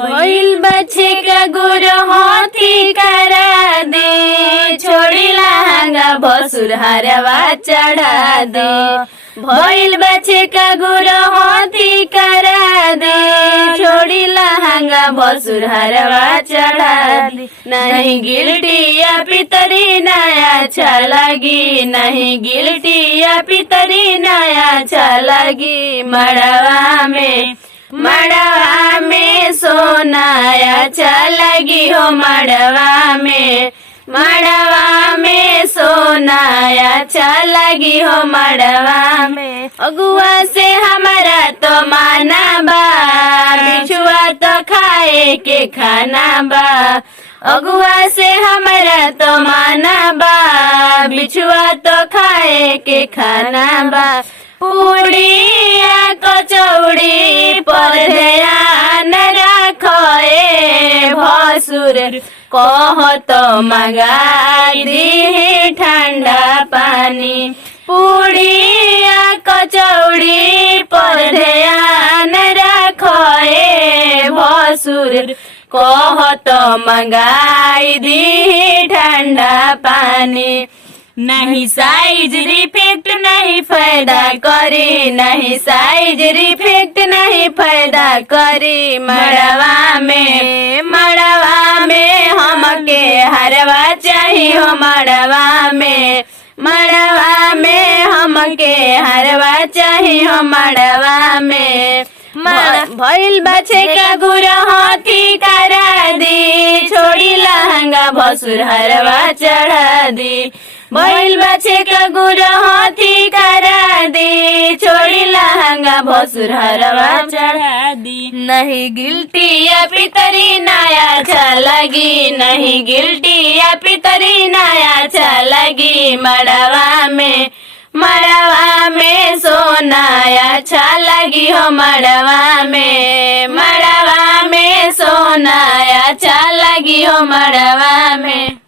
भइल बच्चे का गुरु हाथी करा दे, छोड़ी लहंगा भसुर हरवा चढ़ा दे। भइल बच्चे का गुरु हाथी करा दे, छोड़ी लहंगा भसुर हरवा चढ़ा दे। नहीं गिल्टी या पितरी नया अच्छा लगी, नहीं गिल्टी या पितरी नया अच्छा लगी। मड़वा में सोना अच्छा लगी हो, मड़वा में सोना अच्छा लगी हो, मड़वा में। अगुआ से हमारा तो माना बा, बिछुआ तो खाए के खाना बा। अगुआ से हमारा तो माना बा, बिछुआ तो खाए के खाना बा। पूड़िया कचौड़ी पर ध्यान रखे, भसुर कह तो मंगाई दी ठंडा पानी। पूड़िया कचौड़ी पर ध्यान रखे, भसुर कह तो मंगाई दी ठंडा पानी। नहीं साइज रिफेक्ट नहीं फायदा करी, नहीं साइज रिफेक्ट नहीं फायदा करी। मड़वा में हमके हरवा चाहिए हो, मड़वा में हमके हरवा चाहिए हो, मड़वा में। भइल बच्चे का गुरु हाथी करा दी, छोड़ी लहंगा भसुर हरवा चढ़ा दी। भइल बच्चे का गुरु हाथी करा दी, छोड़ी लहंगा भसुर हरवा चढ़ा दी। नहीं गिल्टी या पितरी नया अच्छा लगी, नहीं गिल्टी या पितरी नया अच्छा लगी। मड़वा में सोना अच्छा लगी हो, मड़वा में सोना अच्छा लगी हो, मड़वा में।